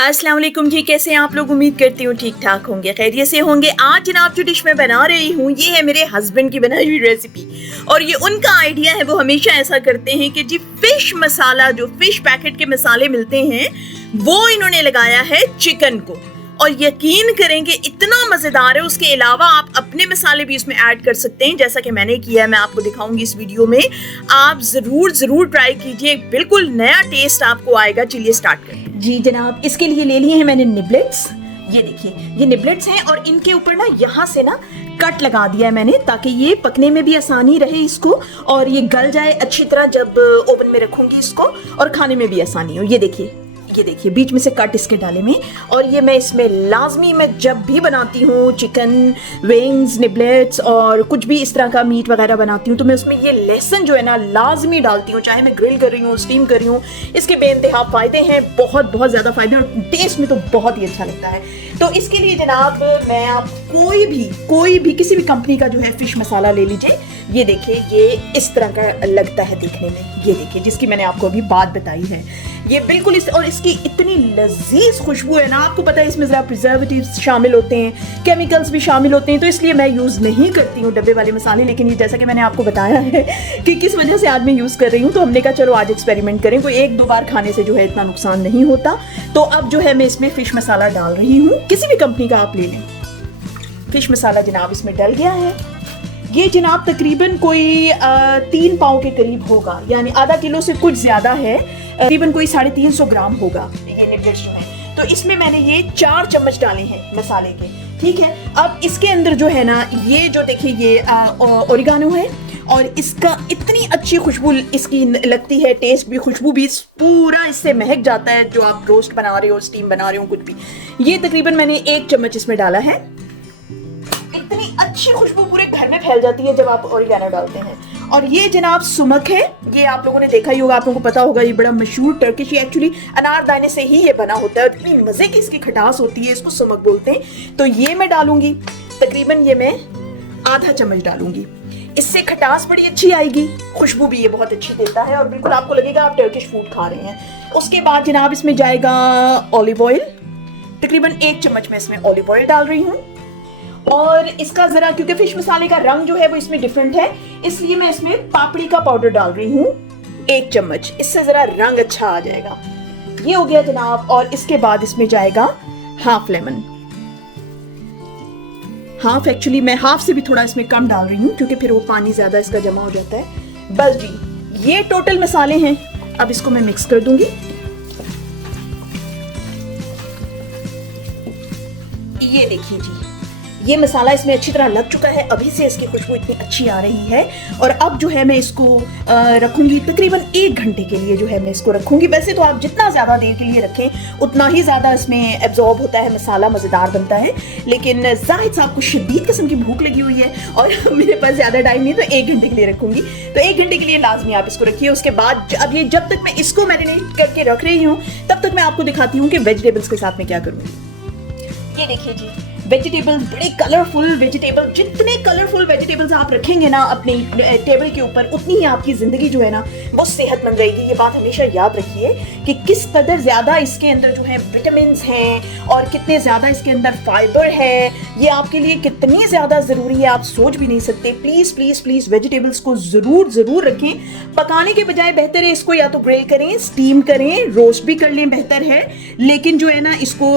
अस्सलाम वालेकुम जी, कैसे हैं आप लोग। उम्मीद करती हूँ ठीक ठाक होंगे, खैरियत से होंगे। आज जनाब जो डिश मैं बना रही हूँ ये है मेरे हस्बैंड की बनाई हुई रेसिपी और ये उनका आइडिया है। वो हमेशा ऐसा करते हैं कि जी फिश मसाला, जो फिश पैकेट के मसाले मिलते हैं वो इन्होंने लगाया है चिकन को, और यकीन करेंगे इतना मज़ेदार है। उसके अलावा आप अपने मसाले भी इसमें ऐड कर सकते हैं, जैसा कि मैंने किया है। मैं आपको दिखाऊंगी इस वीडियो में, आप ज़रूर ट्राई कीजिए, बिल्कुल नया टेस्ट आपको आएगा। चलिए स्टार्ट करें जी जनाब। इसके लिए ले लिए हैं मैंने निबलेट्स। ये देखिए, ये निबलेट्स हैं और इनके ऊपर ना यहाँ से ना कट लगा दिया है मैंने, ताकि ये पकने में भी आसानी रहे इसको, और ये गल जाए अच्छी तरह जब ओवन में रखूंगी इसको, और खाने में भी आसानी हो। ये देखिए बीच में से कट इसके डाले में। और ये मैं इसमें लाजमी, मैं जब भी बनाती हूँ चिकन विंग्स, निबलेट्स और कुछ भी इस तरह का मीट वगैरह बनाती हूँ, तो मैं उसमें ये लहसुन जो है ना लाजमी डालती हूँ, चाहे मैं ग्रिल कर रही हूँ, स्टीम कर रही हूँ। इसके बेइंतहा फ़ायदे हैं, बहुत ज़्यादा फ़ायदे, और टेस्ट में तो बहुत ही अच्छा लगता है। तो इसके लिए जनाब मैं आप कोई भी किसी भी कंपनी का जो है फिश मसाला ले लीजिए। ये देखिए, ये इस तरह का लगता है देखने में। ये देखिए, जिसकी मैंने आपको अभी बात बताई है, ये बिल्कुल और इसकी इतनी लजीज खुशबू है ना। आपको पता है इसमें ज़रा प्रिजर्वेटिव्स शामिल होते हैं, केमिकल्स भी शामिल होते हैं, तो इसलिए मैं यूज़ नहीं करती हूँ डब्बे वाले मसाले। लेकिन ये जैसा कि मैंने आपको बताया है कि किस वजह से आज मैं यूज़ कर रही हूँ, तो हमने कहा चलो आज एक्सपेरिमेंट करें। कोई एक दो बार खाने से जो है इतना नुकसान नहीं होता। तो अब जो है मैं इसमें फ़िश मसाला डाल रही हूँ, किसी भी कंपनी का आप ले लें। फ़िश मसाला जनाब इसमें डल गया है। ये जनाब तकरीबन कोई 3 पाव के करीब होगा, यानी आधा किलो से कुछ ज़्यादा है, तकरीबन कोई 350 ग्राम होगा ये निबलेट्स जो है। तो इसमें मैंने ये 4 चम्मच डाले हैं मसाले के, ठीक है। अब इसके अंदर जो है ना, ये जो देखिए ये ओरिगानो है, और इसका इतनी अच्छी खुशबू इसकी लगती है, टेस्ट भी खुशबू भी पूरा इससे महक जाता है। जो आप रोस्ट बना रहे हो, स्टीम बना रहे हो, कुछ भी, ये तकरीबन मैंने 1 चम्मच इसमें डाला है। इतनी अच्छी खुशबू पूरे घर में फैल जाती है जब आप ओरिगानो डालते हैं। और ये जनाब सुमक है, ये आप लोगों ने देखा ही होगा, आप लोगों को पता होगा, ये बड़ा मशहूर टर्किश, ये एक्चुअली अनारदाने से ही ये बना होता है, इतनी मजे की इसकी खटास होती है, इसको सुमक बोलते हैं। तो ये मैं डालूंगी, तकरीबन ये मैं आधा चम्मच डालूंगी। इससे खटास बड़ी अच्छी आएगी, खुशबू भी ये बहुत अच्छी देता है, और बिल्कुल आपको लगेगा आप टर्किश फूड खा रहे हैं। उसके बाद जनाब इसमें जाएगा ऑलिव ऑयल, तकरीबन 1 चम्मच मैं इसमें ऑलिव ऑयल डाल रही हूँ। और इसका जरा, क्योंकि फिश मसाले का रंग जो है वो इसमें डिफरेंट है, इसलिए मैं इसमें पापड़ी का पाउडर डाल रही हूँ 1 चम्मच, इससे जरा रंग अच्छा आ जाएगा। ये हो गया जनाब। और इसके बाद इसमें जाएगा हाफ लेमन, हाफ, एक्चुअली मैं हाफ से भी थोड़ा इसमें कम डाल रही हूँ, क्योंकि फिर वो पानी ज्यादा इसका जमा हो जाता है। बस जी, ये टोटल मसाले हैं। अब इसको मैं मिक्स कर दूंगी। ये देखिए जी, ये मसाला इसमें अच्छी तरह लग चुका है, अभी से इसकी खुशबू इतनी अच्छी आ रही है। और अब जो है मैं इसको रखूंगी तकरीबन 1 घंटे के लिए, जो है मैं इसको रखूंगी। वैसे तो आप जितना ज़्यादा देर के लिए रखें उतना ही ज़्यादा इसमें एब्जॉर्ब होता है, मसाला मज़ेदार बनता है। लेकिन जाहिद साहब को शदीद किस्म की भूख लगी हुई है और मेरे पास ज़्यादा टाइम नहीं, तो 1 घंटे के लिए रखूंगी। तो 1 घंटे के लिए लाजमी आप इसको रखिए। उसके बाद अब ये जब तक मैं इसको मैरिनेट करके रख रही हूँ, तब तक मैं आपको दिखाती हूँ कि वेजिटेबल्स के साथ में क्या करूँगी। ये देखिए जी, वेजिटेबल्स, बड़े कलरफुल वेजिटेबल, जितने कलरफुल वेजिटेबल्स आप रखेंगे ना अपने टेबल के ऊपर, उतनी ही आपकी ज़िंदगी जो है ना वो सेहतमंद रहेगी। ये बात हमेशा याद रखिए कि किस कदर ज़्यादा इसके अंदर जो है विटामिन्स हैं और कितने ज़्यादा इसके अंदर फाइबर है, ये आपके लिए कितनी ज़्यादा ज़रूरी है, आप सोच भी नहीं सकते। प्लीज़ प्लीज़ प्लीज़ वेजिटेबल्स को ज़रूर रखें। पकाने के बजाय बेहतर है इसको या तो ग्रिल करें, स्टीम करें, रोस्ट भी कर लें, बेहतर है। लेकिन जो है ना इसको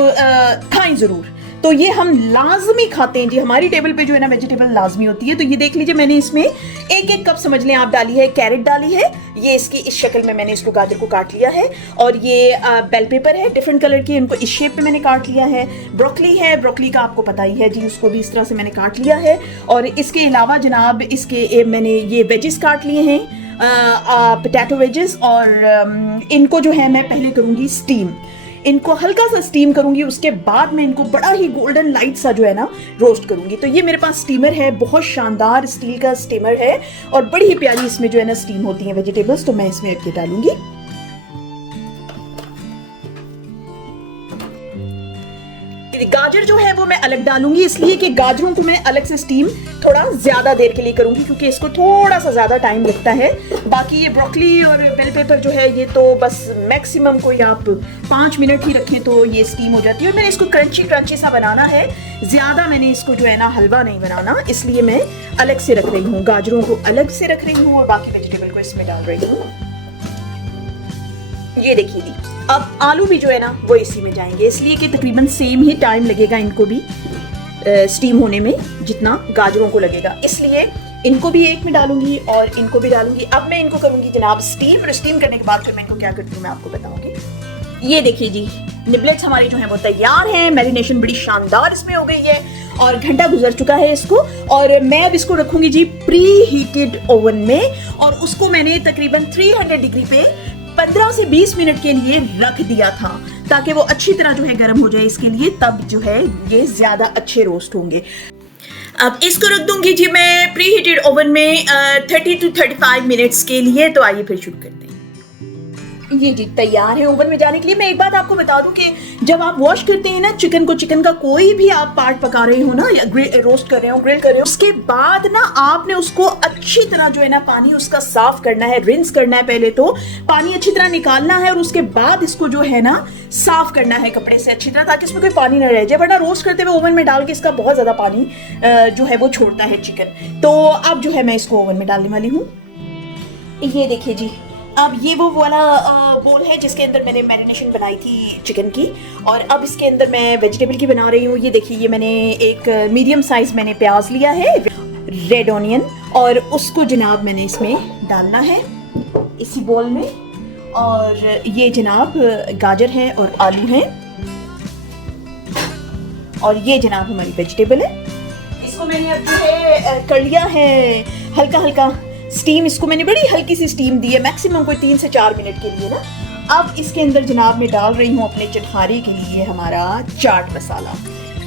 खाएं ज़रूर। तो ये हम लाजमी खाते हैं जी, हमारी टेबल पे जो है ना वेजिटेबल लाजमी होती है। तो ये देख लीजिए, मैंने इसमें 1 कप समझ लें आप डाली है, कैरेट डाली है, ये इसकी इस शक्ल में मैंने इसको गाजर को काट लिया है। और ये बेल पेपर है डिफरेंट कलर की, इनको इस शेप में मैंने काट लिया है। ब्रोकली है, ब्रोकली का आपको पता ही है जी, उसको भी इस तरह से मैंने काट लिया है। और इसके अलावा जनाब इसके मैंने ये वेजेस काट लिए हैं, पोटैटो वेजेस, और इनको जो है मैं पहले करूँगी स्टीम, इनको हल्का सा स्टीम करूंगी। उसके बाद मैं इनको बड़ा ही गोल्डन लाइट सा जो है ना रोस्ट करूंगी। तो ये मेरे पास स्टीमर है, बहुत शानदार स्टील का स्टीमर है, और बड़ी ही प्यारी इसमें जो है ना स्टीम होती है वेजिटेबल्स। तो मैं इसमें अब ये डालूंगी। गाजर जो है वो मैं अलग डालूंगी, इसलिए कि गाजरों को मैं अलग से स्टीम थोड़ा ज्यादा देर के लिए करूंगी, क्योंकि इसको थोड़ा सा ज्यादा टाइम लगता है। बाकी ये ब्रोकली और बेल पेपर जो है ये तो बस मैक्सिमम कोई आप 5 मिनट ही रखें तो ये स्टीम हो जाती है। और मैंने इसको क्रंची क्रंची सा बनाना है, ज्यादा मैंने इसको जो है ना हलवा नहीं बनाना, इसलिए मैं अलग से रख रही हूँ, गाजरों को अलग से रख रही हूँ और बाकी वेजिटेबल को इसमें डाल रही हूँ। ये देखिए जी, अब आलू भी जो है ना वो इसी में जाएंगे, इसलिए कि तकरीबन सेम ही टाइम लगेगा इनको भी स्टीम होने में जितना गाजरों को लगेगा, इसलिए इनको भी एक में डालूंगी और इनको भी डालूंगी। अब मैं इनको करूंगी जनाब स्टीम, और स्टीम करने के बाद फिर मैं इनको क्या करती हूँ मैं आपको बताऊंगी। ये देखिए जी, निबलेट्स हमारे जो है वो तैयार हैं, मैरिनेशन बड़ी शानदार इसमें हो गई है और घंटा गुजर चुका है इसको। और मैं अब इसको रखूंगी जी प्री हीटेड ओवन में, और उसको मैंने तकरीबन 300 डिग्री पे 15 से 20 मिनट के लिए रख दिया था, ताकि वो अच्छी तरह जो है गर्म हो जाए इसके लिए, तब जो है ये ज्यादा अच्छे रोस्ट होंगे। अब इसको रख दूंगी जी मैं प्री हीटेड ओवन में 30 to 35 मिनट्स के लिए। तो आइए फिर शुरू करते हैं। ये जी तैयार है ओवन में जाने के लिए। मैं एक बात आपको बता दूं कि जब आप वॉश करते हैं ना चिकन को, चिकन का कोई भी आप पार्ट पका रहे हो ना या रोस्ट कर रहे हो, ग्रिल कर रहे हो, उसके बाद ना आपने उसको अच्छी तरह जो है ना पानी उसका साफ करना है, रिंस करना है, पहले तो पानी अच्छी तरह निकालना है और उसके बाद इसको जो है ना साफ करना है कपड़े से अच्छी तरह, ताकि इसमें कोई पानी ना रह जाए, वरना रोस्ट करते हुए ओवन में डाल के इसका बहुत ज्यादा पानी जो है वो छोड़ता है चिकन। तो अब जो है मैं इसको ओवन में डालने वाली हूँ। ये देखिए जी, अब ये वो वाला बोल है जिसके अंदर मैंने मैरिनेशन बनाई थी चिकन की, और अब इसके अंदर मैं वेजिटेबल की बना रही हूँ। ये देखिए, ये मैंने एक मीडियम साइज मैंने प्याज लिया है, रेड ऑनियन, और उसको जनाब मैंने इसमें डालना है इसी बोल में। और ये जनाब गाजर है और आलू हैं, और ये जनाब हमारी वेजिटेबल है। इसको मैंने अब जो है कर लिया है हल्का हल्का स्टीम, इसको मैंने बड़ी हल्की सी स्टीम दी है, मैक्सिमम कोई 3 से 4 मिनट के लिए ना। अब इसके अंदर जनाब मैं डाल रही हूँ अपने चटखारे के लिए हमारा चाट मसाला।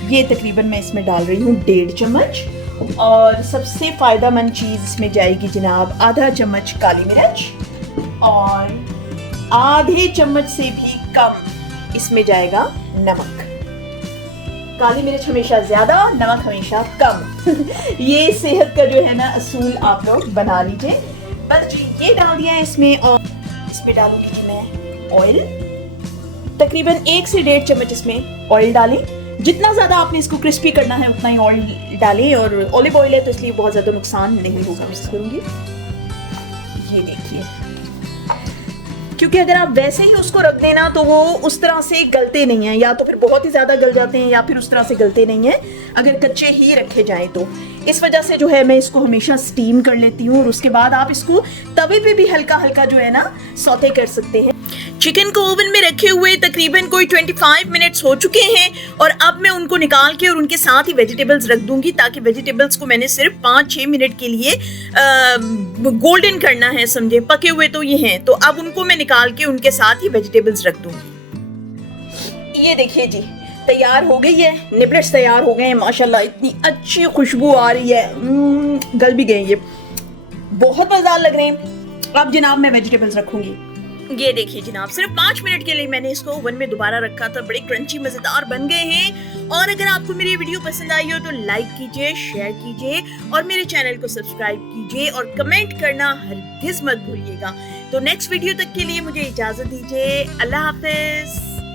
ये तकरीबन मैं इसमें डाल रही हूँ 1.5 चम्मच, और सबसे फ़ायदेमंद चीज़ इसमें जाएगी जनाब आधा चम्मच काली मिर्च, और आधे चम्मच से भी कम इसमें जाएगा नमक। काली मिर्च हमेशा ज्यादा, नमक हमेशा कम ये सेहत का जो है ना असूल आप लोग बना लीजिए। बस जी ये डाल दिया है इसमें, और इसमें डालूंगी जी मैं ऑयल, तकरीबन 1 से 1.5 चम्मच इसमें ऑयल डालें। जितना ज्यादा आपने इसको क्रिस्पी करना है उतना ही ऑयल डालें, और ऑलिव ऑयल है तो इसलिए बहुत ज्यादा नुकसान नहीं होगा। मिक्स करूंगी, ये देखिए, क्योंकि अगर आप वैसे ही उसको रख देना तो वो उस तरह से गलते नहीं हैं, या तो फिर बहुत ही ज़्यादा गल जाते हैं या फिर उस तरह से गलते नहीं हैं अगर कच्चे ही रखे जाएं तो। इस वजह से जो है मैं इसको हमेशा स्टीम कर लेती हूँ, और उसके बाद आप इसको तवे पे भी हल्का हल्का जो है ना सौते कर सकते हैं। चिकन को ओवन में रखे हुए तकरीबन कोई 25 मिनट्स हो चुके हैं, और अब मैं उनको निकाल के और उनके साथ ही वेजिटेबल्स रख दूंगी, ताकि वेजिटेबल्स को मैंने सिर्फ 5-6 मिनट के लिए गोल्डन करना है, समझे, पके हुए तो ये हैं, तो अब उनको मैं निकाल के उनके साथ ही वेजिटेबल्स रख दूंगी। ये देखिए जी तैयार हो गई है, निबलेट्स तैयार हो गए हैं माशाल्लाह, इतनी अच्छी खुशबू आ रही है, गल भी गए, ये बहुत मजेदार लग रहे हैं। अब जनाब मैं वेजिटेबल्स रखूंगी। ये देखिए जनाब, सिर्फ 5 मिनट के लिए मैंने इसको ओवन में दोबारा रखा था, बड़े क्रंची मजेदार बन गए हैं। और अगर आपको मेरी वीडियो पसंद आई हो तो लाइक कीजिए, शेयर कीजिए, और मेरे चैनल को सब्सक्राइब कीजिए, और कमेंट करना हरगिज मत भूलिएगा। तो नेक्स्ट वीडियो तक के लिए मुझे इजाजत दीजिए। अल्लाह हाफिज।